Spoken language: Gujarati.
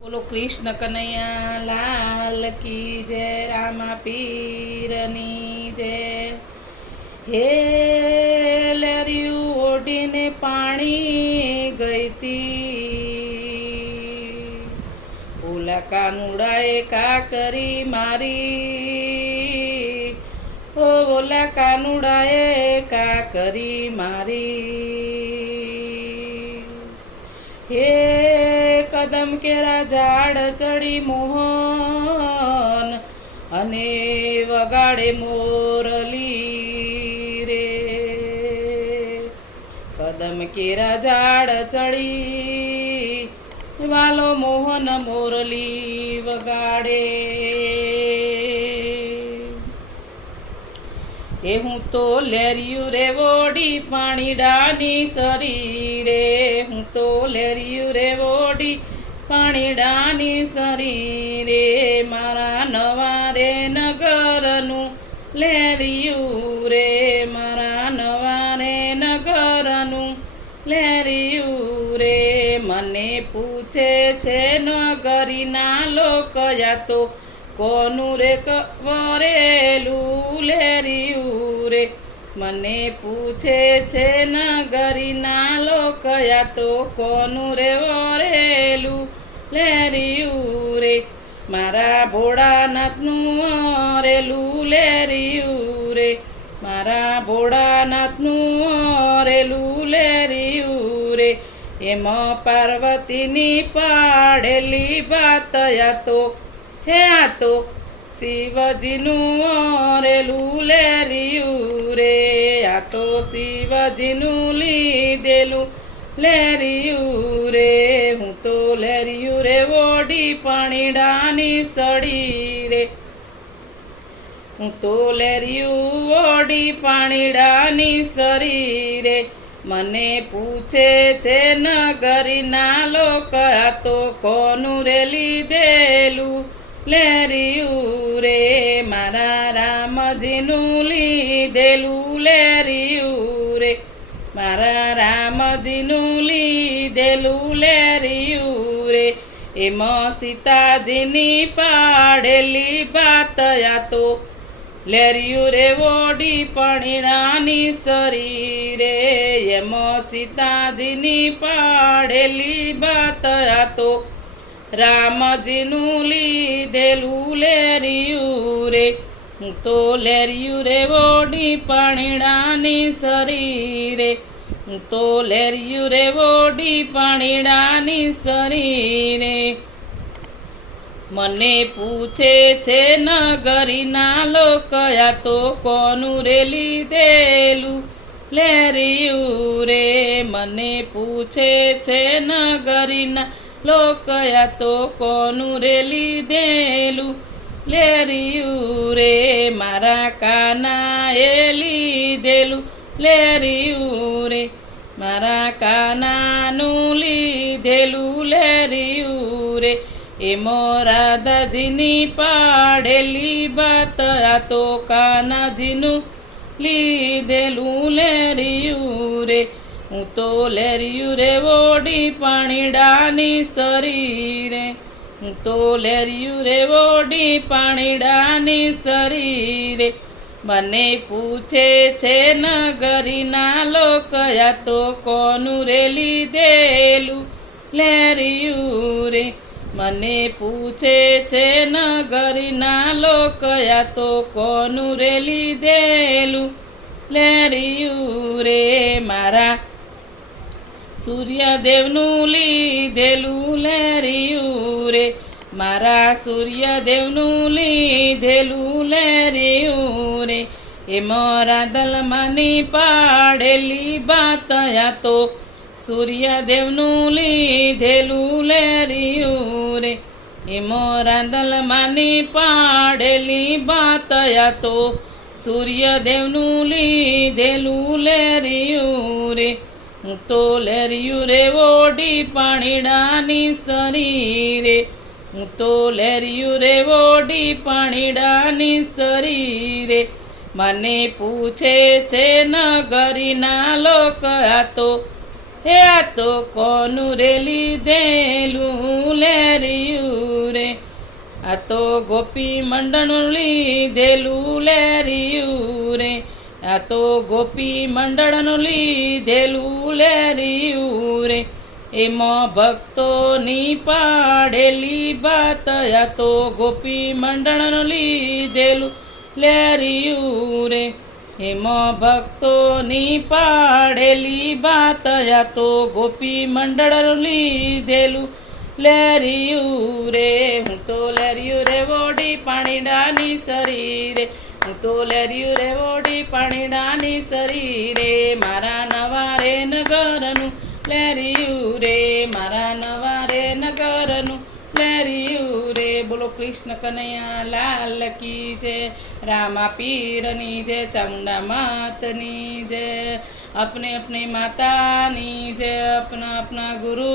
બોલો કૃષ્ણ કનૈયા, લાલ કી જય, રામા પીરની જય. હે લર્યું ઓઢીને પાણી ગઈતી. ઓલા કાનુડાએ કા કરી મારી? ઓ ઓલા કાનુડાએ કા કરી મારી હે કદમ કેરા ઝાડ ચડી મોહન, અને વગાડે મોરલી રે. કદમ કેરા ઝાડ ચડી, વાલો મોહન મોરલી વગાડે. એ હું તો લેર્યું રે વોડી પાણીડાની શરીરે, હું તો લેરિયું લેરિયું રે, મને પૂછે છે નગરીના લોકયા તો કોનું રે વરેલું લેરિયું રે? મને પૂછે છે નગરીના લોકયા તો કોનું રે વરેલું લેરિયું રે? મારા ભોળાનાથનું વરેલું લેરિયું રે, મારા ભોળાનાથનું વરેલું લેરી એમાં પાર્વતીની પાડેલી બાતયા તો હે આ તો શિવજીનું ઓરેલું લેરિયું રે આ તો શિવજીનું લીધેલું લેરિયું રે, હું તો લેરિયું રે, ઓડી પાણીડાની સડી રે. હું તો લેરિયું, ઓડી પાણીડાની સરી રે. મને પૂછે છે, નગરીના લોક આ તો કોનું રે લીધેલું? લેરિયું રે મારા રામજીનું લીધેલું? લેરિયું રે મારા રામજીનું લીધેલું? લેરિયું રે એમાં સીતાજીની પાડેલી બાતયા તો લેરિયું રે ઓડી પણીણાની શરીરે, એમ સીતાજીની પાડેલી બાતયા તો રામજીનું લીધેલું લેરિયું રે, હું તો લેરિયું રે ઓડી પાણીડાની શરીરે, હું તો લેરિયું રે ઓડી પાણીડાની શરીરે. મને પૂછે છે, નગરીના લોકયા તો કોનું રે લીધેલું? લેરિયું રે મને પૂછે છે, નગરીના લોકયા તો કોનું રે લીધેલું? લેરિયું રે મારા કાના એ લીધેલું. લેરિયું રે મારા કાનાનું લીધેલું લેરિયું રે એ મોરાદાજીની પાડેલી બાત આ તો કાનાજીનું લીધેલું લેરિયું રે. હું તો લેરિયું રે ઓડી પાણીડાની શરીરે હું તો લેરિયું રે ઓડી પાણીડાની શરીરે મને પૂછે છે નગરીના લોકયા તો કોનું રે લીધેલું લેરિયું રે? મને પૂછે છે, નગરીના લોકયા તો કોનું રે લીધેલું? લેરિયું રે મારા સૂર્યદેવનું લીધેલું લેરિયું રે મારા સૂર્યદેવનું લીધેલું લેરિયું રે એ મારા દલમાની પાડેલી બાતયા તો સૂર્યદેવનું લીધેલું, લેરિયું એ માની દલમાની પાડેલી બાતયા તો, સૂર્યદેવનું લીધેલું લેરિયું રે, હું તો લેરિયું રે ઓડી પાણીડાની શરીરે હું તો લેરિયું રે ઓડી પાણીડાની શરીરે મને પૂછે છે નગરીના લોક આ તો, એ આ તો કોનું રે લીધેલું આ તો ગોપી મંડળનું લીધેલું લેરિયું રે. આ તો ગોપી મંડળનું લીધેલું લેરિયું રે. એમાં ભક્તોની પાડેલી વાત આ તો ગોપી મંડળનું લીધેલું લેરિયું રે. એમાં ભક્તોની પાડેલી વાત આ તો ગોપી મંડળનું લીધેલું લેરિયું રે હું તો લેરિયું રે ઓડી પાણીડાની શરીરે, હું તો લેરિયું રે ઓડી પાણીડાની શરીરે, મારા નવા રે નગરનું લેરિયું રે મારા નવા રે નગરનું લેરિયું રે બોલો કૃષ્ણ કનૈયા લાલ કી જય, રામા પીરની જે ચામુંડા માતની જે અપને અપને માતાની જે અપના અપના ગુરુ